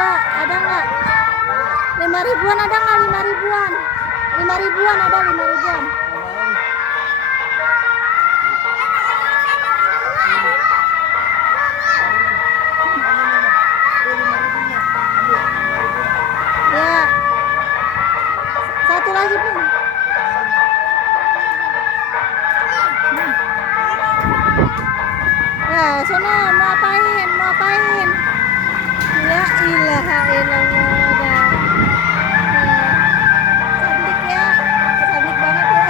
dua, ada nggak? 5.000-an ada nggak? 5.000-an. 5.000-an ada 5.000-an. Ya. Satu lagi pun. Ya, sono mau apain? Mau apain? Ya ilaha illallah dah. Cantik ya. Cantik banget ya.